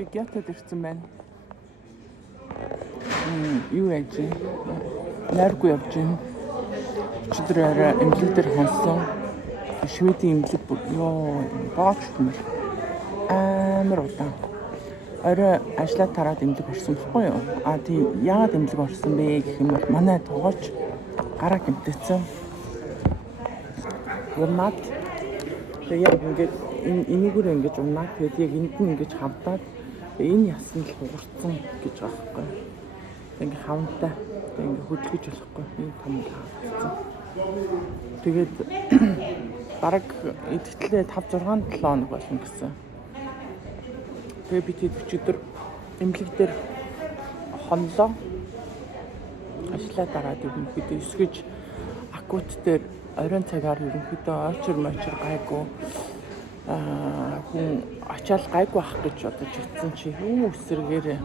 Би гятад ирсэн байна. Юу яаж вэ? Найргүй явж байна. Өчигдөр арай эмнэлэг дээр хонсон. Шведийн эмнэлэг ёо баачмар. Амар удаан. Орой ажлаа тараад эмнэлэг орсон байхгүй юу? Тийм яагаад эмнэлэг орсон бэ гэх юм бол манай тоогооч гараа гэмтээсэн. Унаад тэгээ яг ингээд энийгээр ингэж унаад тэгээд яг энд нь ингэж хавдаад энэ ясанд л хугарцсан гэж байгаа байхгүй. Ингээ хавнтай ингээ хөдөлгөж болохгүй энэ том хавцсан. Тэгээд бараг идэвхтэй 5-6 7 хоног болно гэсэн. Тэгээ би тэд өчигдөр эмнэлэг дээр хонлоо. Ажлаа дараад ерөнхийдөө эсгэж акут дээр оройн цагаар ерөнхийдөө очир мочир гайгүй хүн ачаал гайгүй ах гэж бодож утсан чи юу өсрэгээрээ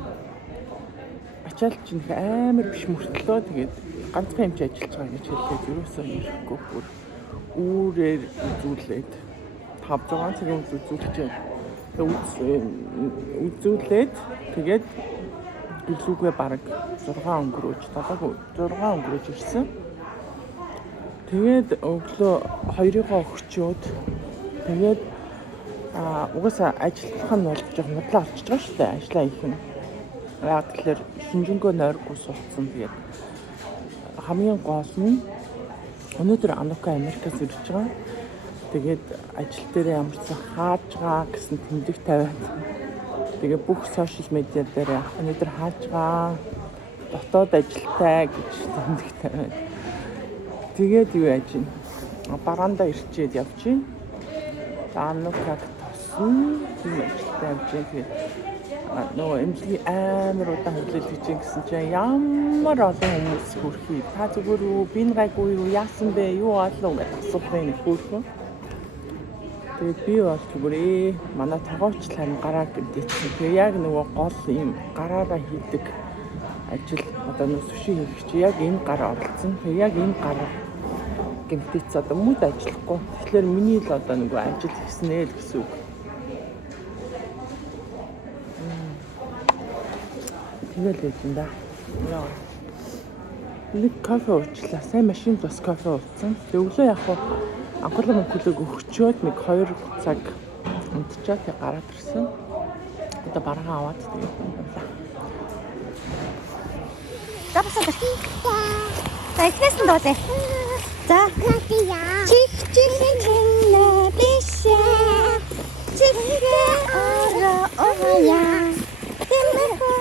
ачаал чинь их амар биш мөртлөө тэгээд ганцхан юмч ажиллаж байгаа гэж хэлээд ерөөсөө ирэхгүй бүр үүрээр үзүүлээд 5-6 цагийн үзүүлээд тэгээд гэлүүгээ бараг 6 өнгөрөөж 6 өнгөрөөж ирсэн. Тэгээд өглөө хоёрыгоо өгчөөд тэгээд угаасаа ажиллах нь бол жоохон худлаа орчиж байгаа шүү дээ. Ажлаа хийх нь. Яг тэгэхээр шинжэнгөө нойргүй суудсан. Тэгээд хамгийн гол нь өнөөдөр Анука Америкаас ирж байгаа. Тэгээд ажил дээр ямар ч хааж байгаа гэсэн тэмдэг тавиад. Тэгээд бүх сошиал медиа дээр өнөөдөр хааж байгаа дотоод ажилтай гэж тэмдэг тавиад. Тэгээд юу яаж юм? Бараандаа ирчээд явж байна. Анукаг тосон юм ажилтай явж байна. Тэгээд нөгөө эмнэлгийн амар удаан хөдлөлт хийж гисэн чинь ямар олон хүмүүс хүрхий. Та зүгээр үү? Би гайгүй юу? Яасан бэ? Юу болов гэж асуух байх нөхөрхөн. Тэгээд би бол зүгээр манай тогооч харин гараа гэмтээсэн. Тэгээд яг нөгөө гол юм гараараа хийдэг ажил одоо нөгөө сүши хийх чи яг энэ гараа оролцсон. Тэгээд яг энэ гараа гэмтээц одоо мөд ажиллахгүй. Тэгэхээр миний л одоо нөгөө ажил хийснэ л гэсэн үг. Тэгэл ийм да. Яа. Нэг кофе уучлаа. Сайн машин бас кофе ууцсан. Тэгээд өглөө яг анхуулга мөнгөлөг өгчөөд нэг 2 цаг унтчаад гараад ирсэн. Одоо бараагаа аваад тэгээд явлаа. За басаа. За ихнээс нь дуулаа. За. Чихчихнэ бишэ. Чихээ орая. Тэмэхэ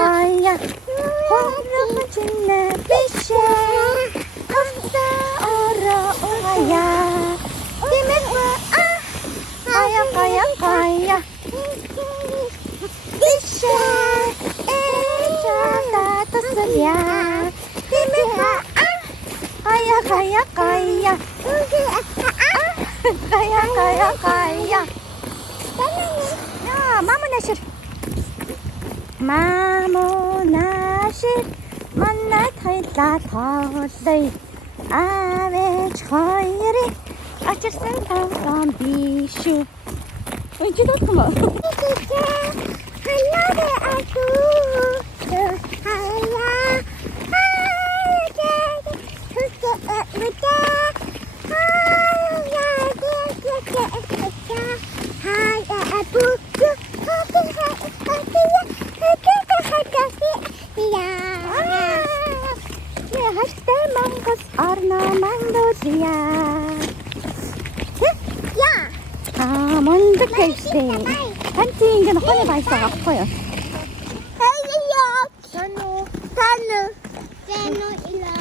Кая. Хонрохчнэ бишэ. Хонта орая. Тэмэхэ Кая. Бишэ. Эчата тасля. Тэмэхэ Кая. Кая. Маму нашир манай тайлаа тоолъё. Авэж хоёрыг очирсан таван биш. Энд дутсан ба. Ханаа ату. Мондөг гэжтэй. Танти ингэ нохоны байсаа авахгүй юу? Тано ила.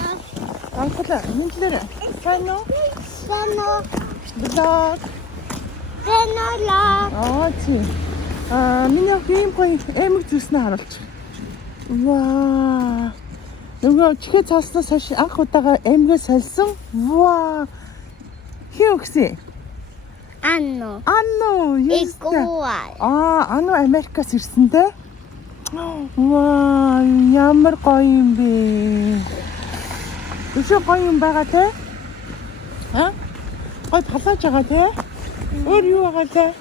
Анхлаа минжлэрэ. Тано. Блок. Тано. Тийм. Миний ийм гоё эмэг зүснэ харуулж. Ваа. Нөгөө чихээ цааснаас хойш анх удаага эмгээ салсан. Ваа. Хин өгсөн. Анно. Igual. Анно Америкаас ирсэн те. Ваа, ямар гоё юм бэ. Өшөө гоё юм байгаа те. Гоё палаж байгаа те. Өөр юу байгаа те?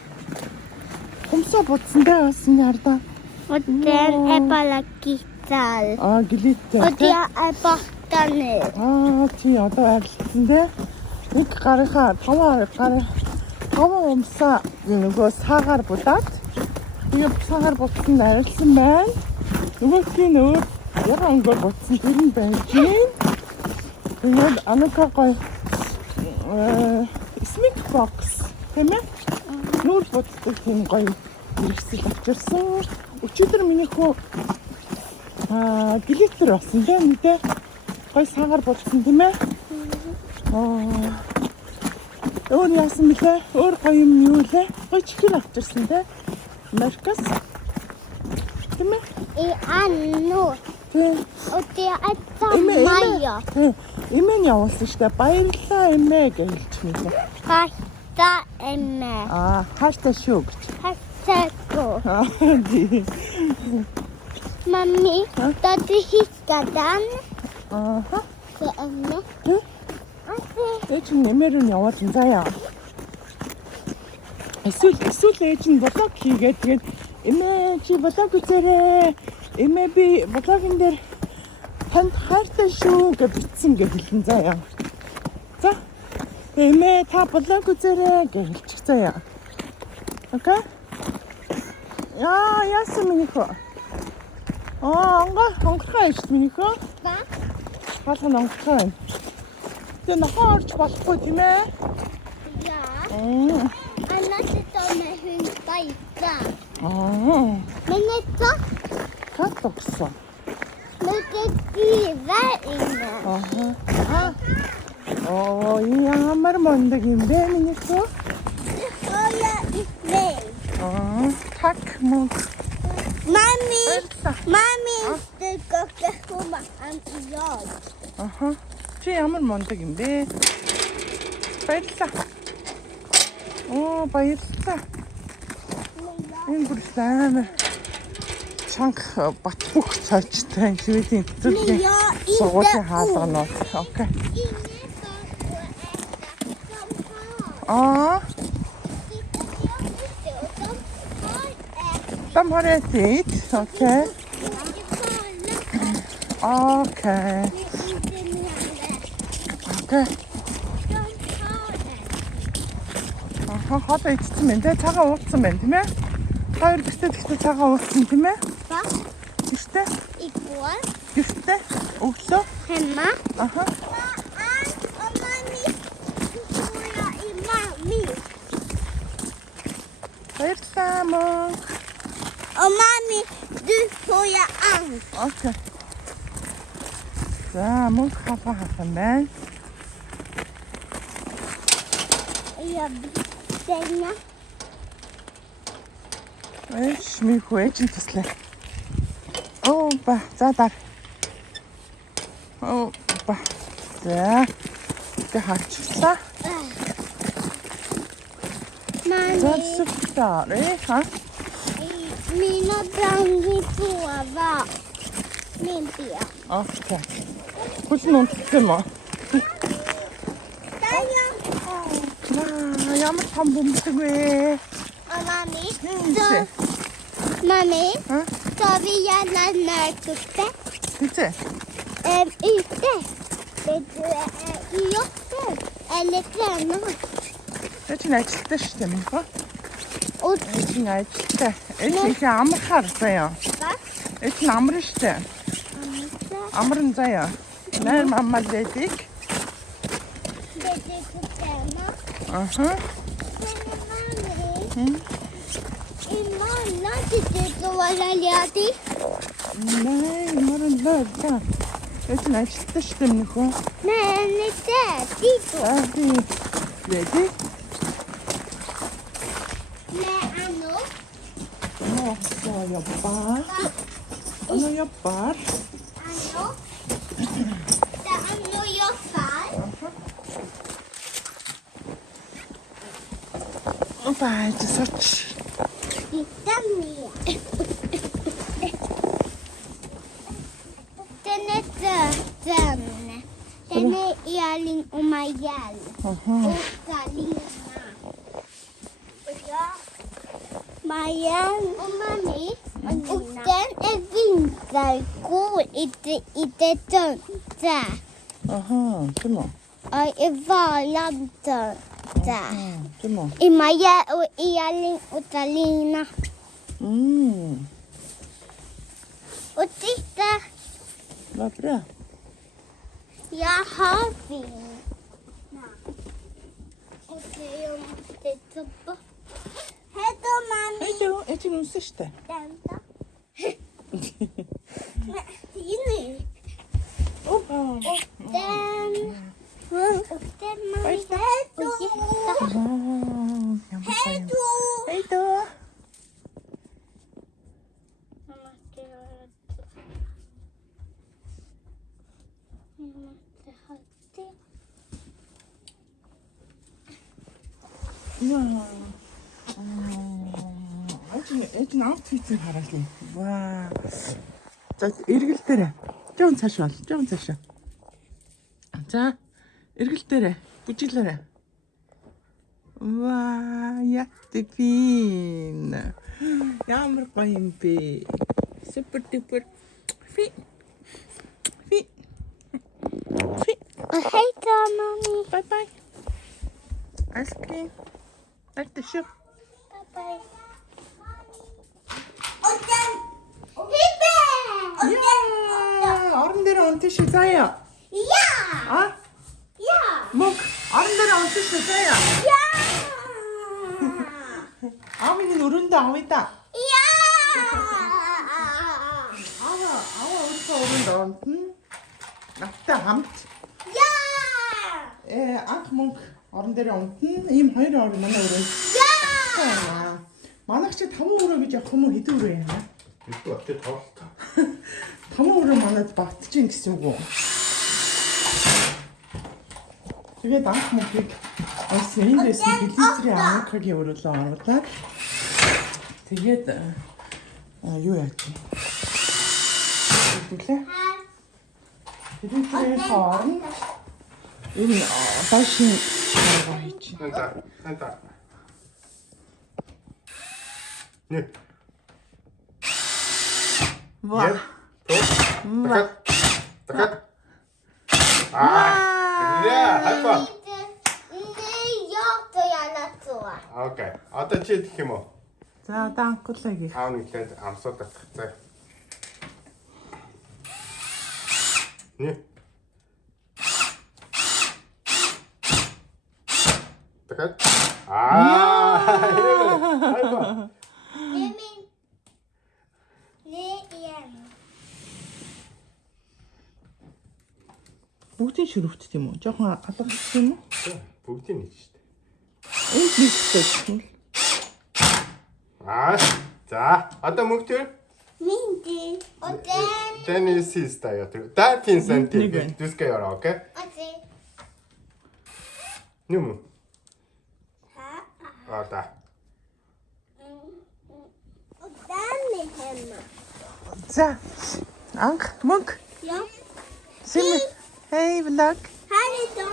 Хумсаа буцсандаа бас энэ ардаа. Oten epalakitsal. Гэлээтэй. Otia epatane. Чи одоо арилсан дээ. Нэг гарынхаа 5 хумсаа нөгөө саагаар булаад тэгээ саагаар буцсан арилсан байна. Нөгөөхийн өөр ярангор буцсан тэр нь байж гин. Тэгээд анука гой смик бокс тийм ээ. Нүүр буцдаг тийм гоё хэрэгсэл авчирсан. Өчигдөр миний хүү гэлектер болсон тийм мэдээ. Гоё саагаар болсон тийм ээ. Өөр яасан бэлээ? Өөр гоё юм юу лээ? Гоё чихэр авчирсан тийм. Маркас. Тийм ээ. Anu. Тийм. Otia etsamaya. Эмээ явуулсан штэ. Баярлалаа эмээ гэж хэлчихсэн. Hasta emme. Хааштай шүү гэж. Hastako. Тий. Mami, tati hikadan. Тий. Emme. Ээж нь эмээр нь яваад энэ заяа. Эсвэл ээж нь блог хийгээд тэгээд эмээ чи блог үзээрэй. Эмээ би блогын дээр танд хайртай шүү гэж бичсэн гэж хэлэн заяа. За. Эмээ та блог үзээрэй гэж хэлчих заяа. Окей? Яасан минийхөө. Онгорхоо ээж минийхөө. Ba? Хаалхан онгорхоо. Тэгээ нохоо орж болохгүй тийм ээ. Ja. Аа. Anna med hund bajsa. Men Katt också. men det skriver inne. Ямар мондөг юм бэ минийхөө. Har jag i mig. Tack mot. Mami, Баярлалаа. mami, du ska komma an jag. Чи ямар мондөг юм бэ? Баярлалаа. Баярлалаа. Энэ бүрсэн чанга бат бүх цаачтай шивэдийн Men төлөвийн jag сургуулийн inte хаалганууд. Окей. Ingen ska gå och äta champagne. De har ätit. Okej. Okej. Хоолоо идсэн байна те. Цагаан уулцсан байна тийм ээ. Хоёр гэртээ тэгтээ цагаан уулцсан тийм ээ. Va? Гэртээ. Igår Гэртээ. Өглөө. hemma. Аха. Och mami, så får jag i mami. Баярлалаа мөн. Och mami, du får jag allt. Окей. За мөн хавхан байна. Jag vill stänga. Ми хөөж ин туслаа. Ба за дар. Ба. За. Тэ хаачлаа. За Mami, супер. Ха. mina brandar sova. Min ben. Окей. Хүлэн унтсан юм уу? Där jag. Ямар том бөмбөг вэ? Och mami, Så. mami, Ja? så vi gärna närkuppe. Хизээ. Ute. Det du är i jobbet. Eller tränar. Эч найчтай шүү дээ мөн. Och Эч найчтай. Эч их амархаар заяа. va? Эч амрын шүү дээ. Амрын заяа. Нэр мамма дэдик. Det du ska träna. Аха. Imorgon ska du vara ledig. Nej, иморон лээ. Эч найчтай шүү дээ мөн. Men inte dit. Леди. Med Anno. Så jobbar. Anna jobbar. Anno. Där Anno jobbar. Баяж соч. Titta mer. Den är döden. Den är Elin och Majell. Och Galina. Och jag. Mayan och mami. Och den är vintergod i det tunta. Aha, tymo. Och i valanten där. Tymo. I Maja och Elin och Talina. Och titta, Vad bra. jag har vin. Okej, jag måste ta bort. Hej då, mami. Hej då, jag tycker hon sista. Den då? Nu. Och den. Och den, mami. Hej då. Hej då. Hej då. Mamma ska göra så. Jag måste ha det. Эжин аутфитийг хараалаа. Ваа. За эргэл дээрээ. Жоон цааш бол. Жоон цааш. За эргэл дээрээ. Бүжиглээрээ. Ваа, яттефин. Ямар гоё юм бэ. Супер дупер. Фи. Фи. Фи. Hej då, mami. Bye bye. Älskling. Tack det köp. Bye bye. Och den. Hippe! Ja, орон дээр унтчих шүү заяа. Ja! А? Ja! Мог орон дээр унтчих шүү заяа. Ja! Аавын өрөөндөө авъя да. Ja! Аава өөртөө өрөөнд унтна. Надтай хамт Ja! анх мөнгө орон дээр унтна. Ийм хоёр орон манай өрөөнд. Ja! Манайх чи 5 өрөө гэж явах юм уу хэдэн өрөө яана? Itu ada tahu. 5 өрөө манайд багтчихин гэсэн үг үү? Тэгээд анх мөнгөийг бас эндээс телевизэрийн анхагийн өрөөлөө оруулаад тэгээд юу яах вэ? Тэгэлээ. Телевизэрийн хооронд энэ башин хийж. Nanti. Nih. Ваа. Dekat. Dekat. Ya, apa? Nej, jag tar gärna så. Okej. Одоо чи идэх юм уу? За одоо анхуулаа гэх. Аав нэгтэй амсууд татах цай. Nih. Dekat. Apa? Det är min. Nej, igen. Бүгдийн шүрвтд юм уу? Жохон алгах юм уу? Бүгдийг нэг шүү дээ. Энд нэгтэй юм. За, одоо мөнгөтөр. Min tid. Och den. Den är sista jag tror. Där finns en till. Ligger. Du ska göra, okej? Och se. Nu må. Här. Ja, där. Och den är hemma. За анх мөнгө. Ja. Сэм. Hey vlog. Här är de.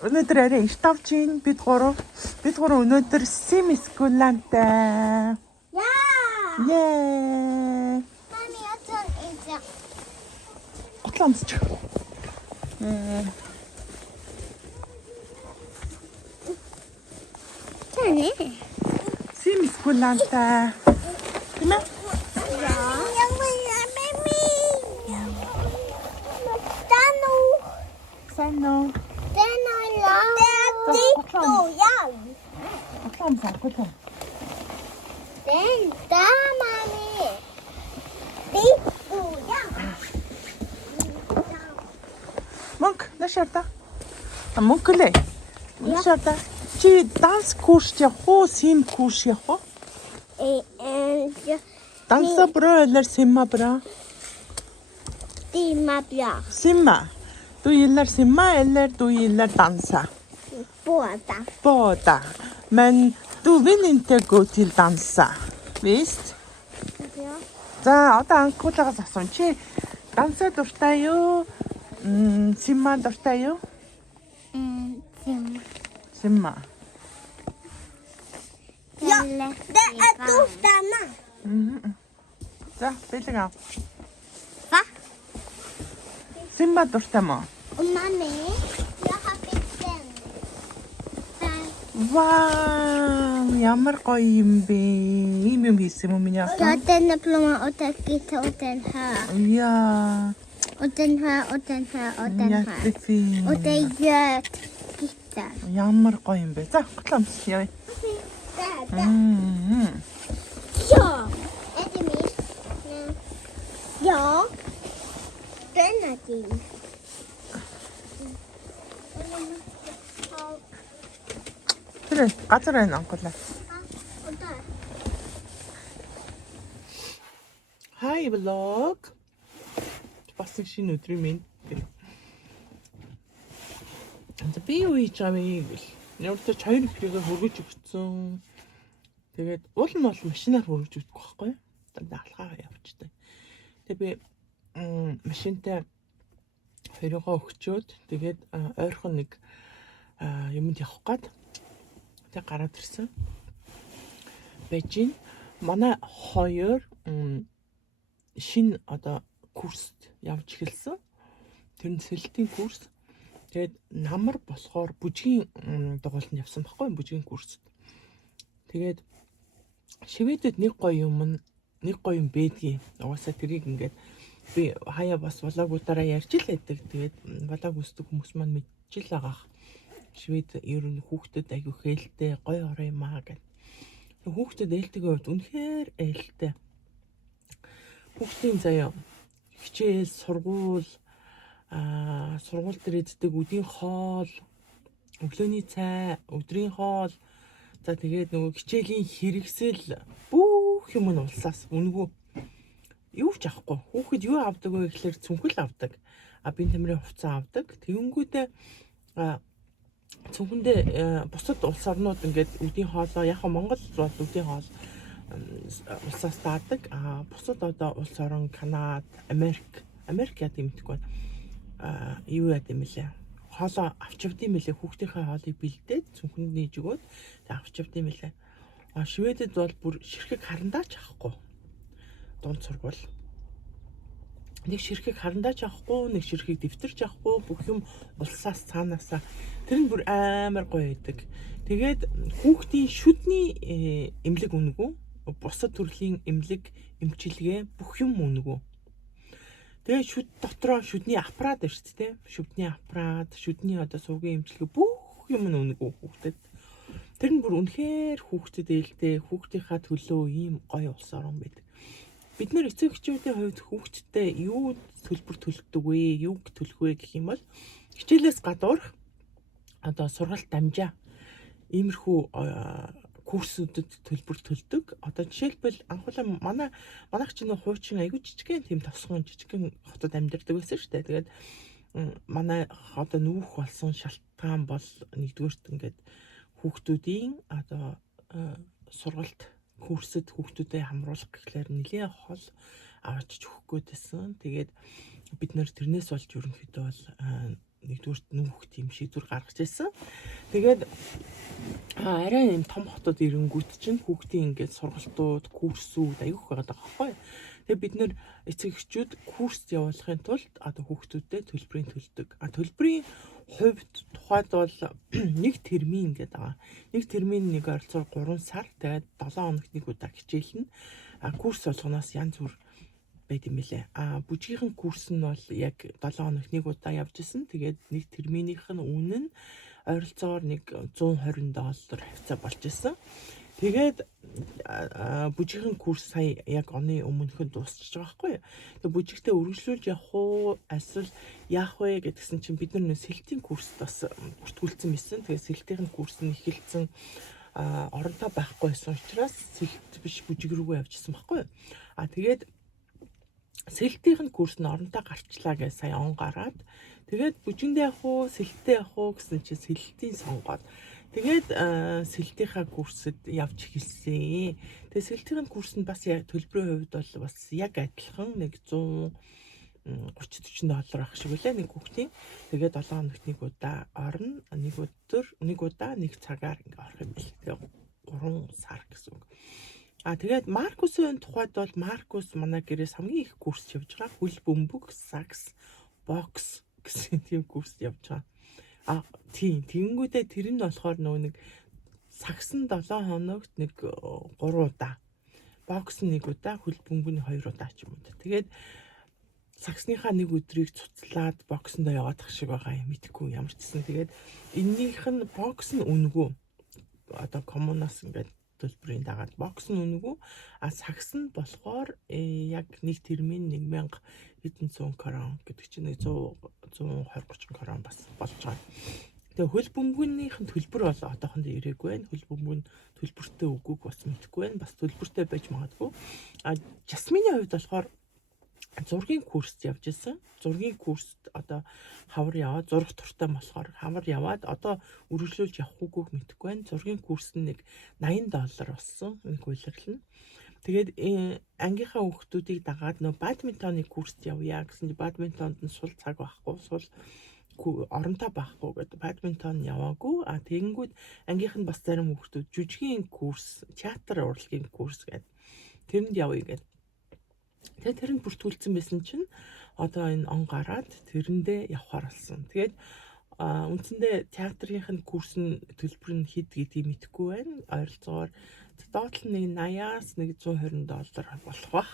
Өнөөдөр арай их тавж ийн бид гурав өнөөдөр Sim School-антай. Ja. Яа. Mamma, jag tar inte. Отломсч. Den är. Sim School-антай. Тэм ээ? Ja. Jag vill ha med mig. Den och. Сайн уу? Den har jag. Den är Отломс авахгүй. Den där, mami. Ditt ja. Мөнгө нашаата. Мөнгө лээ. Нашаата. Чи данс курс явах уу, Sim курс явах уу? Dansa bra eller simma bra? Dimma bra. Simma. Du gillar simma eller du gillar dansa? Båda. Båda. Men du vill inte gå till dansa. Visst? Ja. За одоо анхуулагаас асуув. Чи данса дуртай юу? Simma дуртай юу? Dimma. Simma. Ja. За, бэлэг аа. Va? Симба дуртай мó? Mamma, jag har byggt den. Вау, ямар гоё юм бэ. Ийм юм хийсэн юм миний Jag охин. har denna blomman och den gitar och den här. Яа. Och den här och den här och den här. Яа. Och det är rött gitar. Ямар гоё юм бэ. За, готломс яа. Där. Ja! Är det min? Ja. Den är din. Тэр газар байна анхуулаа. Och där. Hi vlog. Бас нэг шинэ өдрийн минь. За би юу хийж байгаа вэ гэвэл өөртөө чойр ихрийгээ хөргөж өгсөн. Тэгээд уул нь бол машинаар хөргөж өгдөг байхгүй юу? Дандаа алхаа явчихдаг. Тэгээд би машинтай хоёроо өгчөөд тэгээд ойрхон нэг юмд явах гээд тэг гараад ирсэн. Бэжин манай хоёр шин одоо курст явж эхэлсэн. Тэр нь сэлтийн курс. Тэгээд намар болохоор бүжгийн дугуйланд явсан байхгүй бүжгийн курст. Тэгээд Шведэд нэг гоё юм бэдгийн. Угаасаа тэрийг ингээд би хаяа бас влогуудаараа ярьж л байдаг. Тэгээд влог үздэг хүмүүс маань мэдж л байгаа. Швед ер нь хүүхдэд аягүй хээлтэй гоё орой юм аа гэх. Хүүхдэд ээлтэйгээ хувьд үнэхээр ээлтэй. Хүүхдийн заяа хичээл, сургууль дээр иддэг үдийн хоол, өглөөний цай, өдрийн хоол, за тэгээд нөгөө хичээлийн хэрэгсэл бүх юм нь улсаас үнэгүй юу ч авахгүй. Хүүхэд юу авдаг вэ гэхээр цүнхэл авдаг. Бие тамирын хувцас авдаг. Тэгэнгүүтээ цүнхэндээ бусад улс орнууд ингээд үдийн хоолоо яг Монгол бол үдийн хоол улсаас таадаг. Бусад одоо улс орон Канада, Америк яа гэмтгүй байна. Юу яа гэм лээ. Хоолоо авч явдсан мэлээ хүүхдийнхээ хоолыг бэлдээд цүнхэнд нээж өгөөд тэг авч явдсан мэлээ. Шведэд бол бүр ширхэг харандаач авахгүй. Дунд сургууль. Нэг ширхэг харандаач авахгүй, нэг ширхэг дэвтэрч авахгүй, бүх юм улсаас цаанаасаа. Тэр нь бүр амар гоё байдаг. Тэгээд хүүхдийн шүдний эмнэлэг үнэгүй, бусад төрлийн эмнэлэг, эмчилгээ бүх юм үнэгүй. Тэгээд шүд дотроо шүдний аппарат ирсэн тийм. Шүдний аппарат, шүдний одоо сувгийн эмчилгээ бүх юм нь үнэгүй хүүхдэд. Тэр нь бүр үнэхээр хүүхдэд ээлтэй, хүүхдийнхаа төлөө ийм гоё улс орон байдаг. Бид нэр эцэг эхчүүдийн хувьд хүүхдтэй юу төлбөр төлдөг вэ, юг төлөх вэ гэх юм бол хичээлээс гадуур одоо сургалт дамжаа иймэрхүү курсүүдэд төлбөр төлдөг. Одоо жишээлбэл анхуулаа манайх чинь хуучин аягүй жижигхэн тийм тосгон жижигхэн хотод амьдардаг байсан шүү дээ. Тэгээд манай одоо нүүх болсон шалтгаан бол нэгдүгээрт ингээд хүүхдүүдийн одоо сургалт курсэд хүүхдүүдэд хамруулах гэхлээр нэлээд хол авчиж өгөхгүй байсан. Тэгээд бид нэр тэрнээс болж ерөнхийдөө бол нэгдүгээрт нүүх тийм шийдвэр гаргаж ирсэн. Тэгээд арай юм том хотод ирэнгүүт чинь хүүхдийн ингээд сургалтууд, курсүүд аягүй байгаа байхгүй. Тэгээд бид нэр эцэг эхчүүд курст явуулахын тулд одоо хүүхдүүдэд төлбөрийн төлдөг. Төлбөрийн хувьд тухайд бол нэг термин гэдэг байгаа. Нэг термин нэг ойролцоогоор 3 сар, тэгээд 7 хоногт нэг удаа хичээлнэ. Курс болгоноос янз бүр байт юм лээ. Бүжгийн курс нь бол яг 7 хоногт нэг удаа явж исэн. Тэгээд нэг терминийх нь үнэ нь ойролцоогоор нэг $120 хавцаа болж исэн. Тэгээд бүжгийн курс сая яг оны өмнөхөд дуусчих байгаа байхгүй юу. Тэгээд бүжигтээ үргэлжлүүлж явах уу, эсвэл яах вэ гэдгсэн чинь бид нар сэлтийн курст бас бүртгүүлсэн байсан. Тэгээд сэлтийн курс нь эхэлсэн оронтой байхгүй байсан учраас сэлт биш бүжиг рүүгээ явжсэн байхгүй юу. Тэгээд сэлтийн курс нь оронтой гарчлаа гэж сая он гараад тэгээд бүжиндээ явах уу, сэлттэй явах уу гэсэн чинь сэлтийн сонгоод тэгээд сэлтийнхаа курсэд явж эхэлсэн. Тэгээд сэлтийн курс нь бас яг төлбөрийн хувьд бол бас яг адилхан нэг $130-40 ах шиг үлээ нэг хүүхдийн. Тэгээд 7 хоногт нэг удаа орно, нэг өдөр, нэг удаа нэг цагаар ингээ орох юм бэл. Тэгээд 3 сар гэсэн үг. Тэгээд Маркусийн тухайд бол Маркус манай гэрээс хамгийн их курс явж байгаа. Хөл бөмбөг, сакс, бокс гэсэн тийм курс явж байгаа. Тийм. Тэгэнгүүтээ тэр нь болохоор нөгөө нэг сакс нь 7 хоногт нэг 3 удаа. Бокс нь 1 удаа, хөл бөмбөг нь 2 удаа ч юм уу. Тэгээд саксныхаа нэг өдрийг цуцлаад боксондоо яваад ах шиг байгаа юм мэдгүй ямар ч гэсэн. Тэгээд эннийх нь бокс нь үнэгүй. Одоо коммунаас ингээд төлбөрийн дагаад бокс нь үнэгүй. Сакс нь болохоор яг нэг тэрмийн 1000 хэдэн 100 крон гэдэг чинь 120-30 крон бас болж байгаа. Тэгээ хөл бөмбөгнийх нь төлбөр бол одоохондоо ирээгүй байна. Хөл бөмбөг нь төлбөртэй үгүйг бас мэдэхгүй байна. Бас төлбөртэй байж магадгүй. Жасмины хувьд болохоор зургийн курст явж исэн. Зургийн курст одоо хавар яваад зурх туртай болохоор хавар яваад одоо үргэлжлүүлж явах үгүйг мэдэхгүй байна. Зургийн курс нь нэг $80 болсон. Нэг үйлрэл нь. Тэгээд ангийнхаа хүүхдүүдийг дагаад нөө бадминтоны курст явъя гэсэн чинь бадминтонд нь сул цаг байхгүй, сул оронтой байхгүй гэдэг бадминтон яваагүй. Тэгэнгүүт ангийнх нь бас зарим хүүхдүүд жүжигийн курс, театр урлагийн курс гэдэг тэрэнд явъя гэдэг. Тэгээд тэрэнд бүртгүүлсэн байсан чинь одоо энэ он гараад тэрэндээ явахаар болсон. Тэгээд үндсэндээ театрынх нь курс нь төлбөр нь хэд гэдгийг мэдэхгүй байна. Ойролцоогоор доотлол нэг $80-аас нэг $120 болох бах.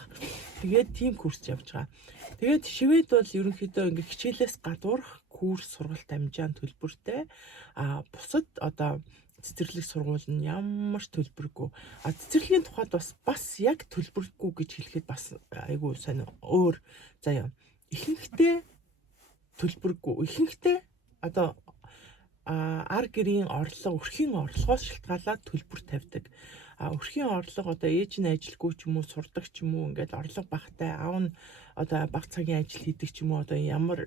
Тэгээд тийм курс явж байгаа. Тэгээд шивэд бол ерөнхийдөө ингээ хичээлээс гадуурх курс сургалт амжаан төлбөртэй. Бусад одоо цэцэрлэг сургууль нь ямар ч төлбөргүй. Цэцэрлэгийн тухайд бас яг төлбөргүй гэж хэлэхэд бас айгүй сайн өөр заяа. Ихэнхдээ төлбөргүй. Ихэнхдээ одоо ар гэрийн орлого, өрхийн орлогоос шалтгаалаад төлбөр тавьдаг. Өрхийн орлого одоо ээж нь ажилгүй ч юм уу, сурдаг ч юм уу, ингээд орлого багтай, аав нь одоо бага цагийн ажил хийдэг ч юм уу, одоо ямар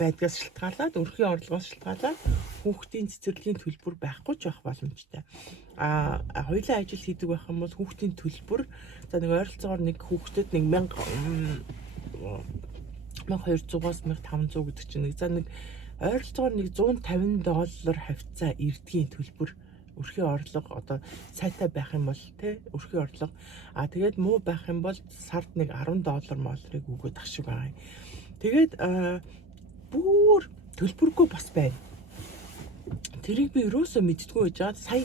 байдгаас шалтгаалаад, өрхийн орлогоос шалтгаалаад хүүхдийн цэцэрлэгийн төлбөр байхгүй ч байх боломжтой. Хоёулаа ажил хийдэг байх юм бол хүүхдийн төлбөр за нэг ойролцоогоор нэг хүүхдэд нэг 1200-аас 1500 гэдэг чинь нэг за нэг ойролцоогоор нэг $150 хавцаа эрдгийн төлбөр. Өрхийн орлого одоо сайтай байх юм бол тий өрхийн орлого тэгээд муу байх юм бол сард нэг $10 молрыг өгөөд ах шиг байгаа. Тэгээд бүр төлбөргүй бас байна. Тэрийг би юусоо мэдтгүй байж байгаа. Сая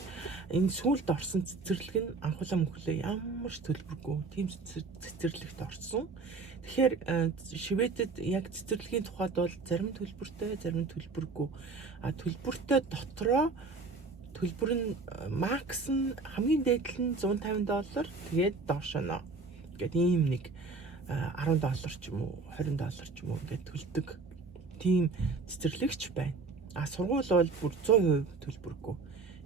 энэ сүүлд орсон цэцэрлэг нь анхуулаа мөхлөө ямар ч төлбөргүй тийм цэцэрлэгт орсон. Тэгэхээр Шведэд яг цэцэрлэгийн тухайд бол зарим төлбөртэй, зарим төлбөргүй. Төлбөртэй дотроо төлбөр нь макс нь хамгийн дээд нь $150 тэгээд доош нь ингээд ийм нэг $10 ч юм уу $20 ч юм уу ингээд төлдөг тийм цэцэрлэгч байна. Сургууль бол бүр 100% төлбөргүй.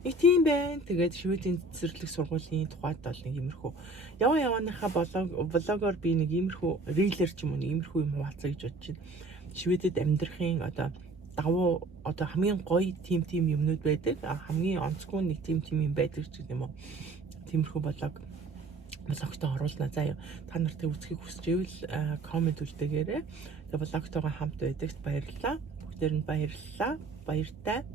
Нэг тийм байна. Тэгээд Шведийн цэцэрлэг сургуулийн тухайд бол нэг иймэрхүү явааныхаа блогоор би нэг иймэрхүү рейлер ч юм уу нэг иймэрхүү юм хуваалцаа гэж бодож байна. Шведэд амьдрахын одоо давуу одоо хамгийн гоё тим юмнууд байдаг. Хамгийн онцгүй нэг тим юм байдаг ч юм уу. Тиймэрхүү блогтоо оруулнаа. За та нартай үзхийг хүсэж ивэл комент үлдээгээрэй. Тэгээ блогтойгоо хамт байдагт баярлалаа. Бүгдээр нь баярлалаа. Баяртай.